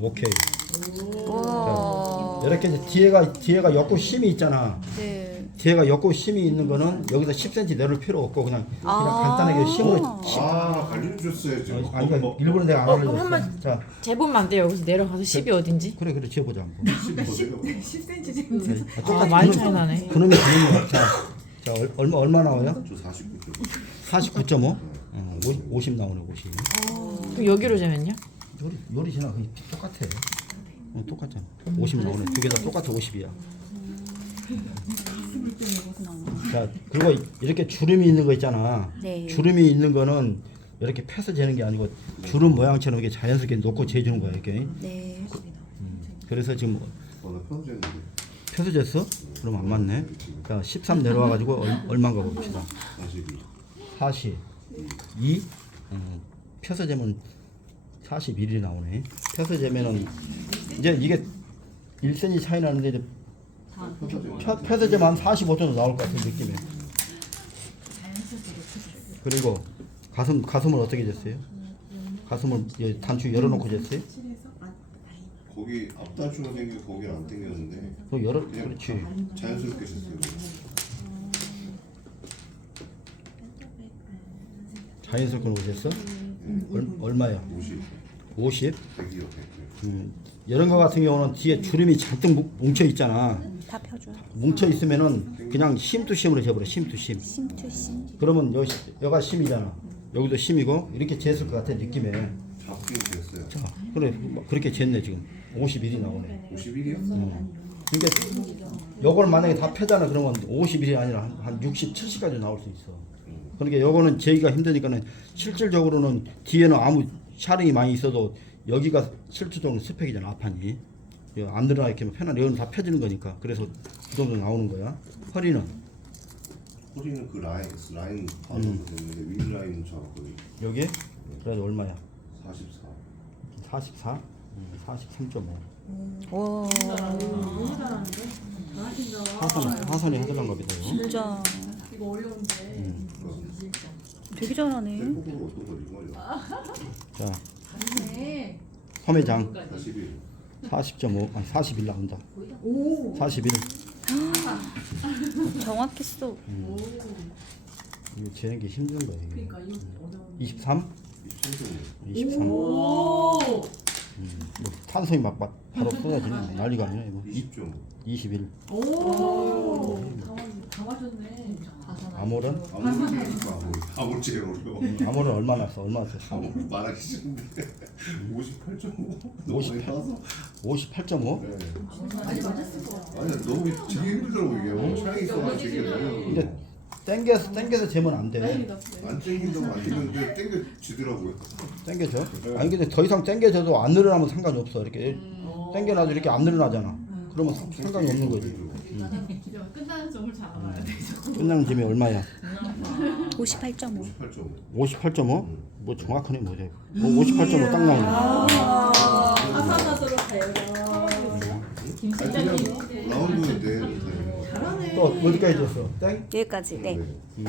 오케이. 와. 이렇게 이제 뒤에가 뒤에가 옆구 심이 있잖아. 네. 뒤에가 옆구 심이 있는 거는 여기서 10cm 내릴 필요 없고 그냥 그냥 아. 간단하게 심으로 심. 아, 알려줬어야죠. 아니 그러니까 일부러 내가 안 어, 알려줬어. 한번- 자, 재보면 안 돼요. 여기서 내려가서 10이 어딘지. 그래 그래 지어보자 한번. 10cm 정도. 아, 아, 똑같이 많이 그놈- 차이 나네. 그놈이 그놈이야. 자, 자 얼- 얼마 얼마 나와요? 저 49점. 49.5. 어, 50, 50 나오네 50. 그럼 여기로 재면요? 요리 요리 지나 거의 똑같아. 어, 똑같잖아. 50 나오네. 두 개 다 똑같아 50이야. 자 그리고 이렇게 주름이 있는 거 있잖아. 네. 주름이 있는 거는 이렇게 펴서 재는 게 아니고 주름 모양처럼 이렇게 자연스럽게 놓고 재주는 거야 이렇게. 네. 그래서 지금 어, 나 편집했는데. 펴서 쟀어? 그럼 안 맞네. 자 13 내려와 가지고 얼, 얼마인가 봅시다. 42. 42 어, 펴서 재면 41이 나오네. 펴서 재면은 이제 이게 1cm 차이 나는데 이제 펴, 펴서 재면 한 45 정도 나올 것 같은 느낌이에요. 그리고 가슴 가슴을 어떻게 쟀어요? 가슴을 예, 단추 열어놓고 쟀어요? 거기 앞단추가 생기고 거기는 안 당겼는데 그 열어 그냥 그렇지. 자연스럽게 졌어요. 자연스럽게 놓고 쟀어? 얼, 얼마야? 50. 50? 100이요, 100. 음, 이런 거 같은 경우는 뒤에 주름이 잔뜩 뭉- 뭉쳐 있잖아. 다 펴줘요. 뭉쳐 있으면은 그냥 심투심으로 재버려 심투심. 심투심. 그러면 여기 여가 심이잖아. 여기도 심이고 이렇게 쟀을 것 같아 느낌에. 잡긴 됐어요. 자, 그래 뭐 그렇게 쟀네 지금. 51이 나오네. 51이요? 그러니까 요걸 만약에 다 펴잖아 그러면 51이 아니라 한, 한 60, 70까지 나올 수 있어. 그러니까 요거는 재기가 힘드니까는 실질적으로는 뒤에는 아무 샤링이 많이 있어도 여기가 실질적으로 스펙이잖아 앞판이. 이거 안 늘어나 이렇게 편한 이거는 다 펴지는 거니까 그래서 그 정도 나오는 거야. 허리는 허리는 그 라인, 라인 받아서 됐는데 위 라인은 잡았거든요. 여기 그래도 얼마야? 44. 44? 음, 43.5. 와. 하선 하선이 하더란 겁니다. 이거. 진짜 되게 잘하네. 셀프로 어떤 걸 이거요? 자, 험회장 41. 40.5, 아니 41 나온다. 41. 정확했어. 이거 재는 게 힘든 거예요. 이거. 23? 27점이요. 23. 음, 뭐 탄성이 막, 막 바로 쏟아지네. 난리가 아니네 이거. 20점. 21. 당하셨네. 아무리니까 아무리 어려워. 아몰은 얼마 났어? 얼마 썼어? 아무 말하기 싫은데 58.5. 58. 너무 많이 따서. 58.5? 네. 많이 맞았을. 아니 너무 되게 힘들더라고 이게. 차이 있어가지고 근데 어려워. 땡겨서 땡겨서 재면 안 돼. 안 땡긴다고 안 땡겼는데 땡겨지더라고요. 땡겨져? 아니 근데 더 이상 땡겨져도 안 늘어나면 상관이 없어. 이렇게 땡겨놔도 이렇게 안 늘어나잖아. 그러면 상관이 없는 거지. 끝나는 점을 잡아야 돼. 끝나는 짐이 얼마야? 58.5. 58.5. 58.5? 뭐 정확하네 뭐지? 58.5 딱 나오네. 가요. 아니 그냥 라운드인데 또 어디까지 줬어? 땡? 여기까지. 네. 음,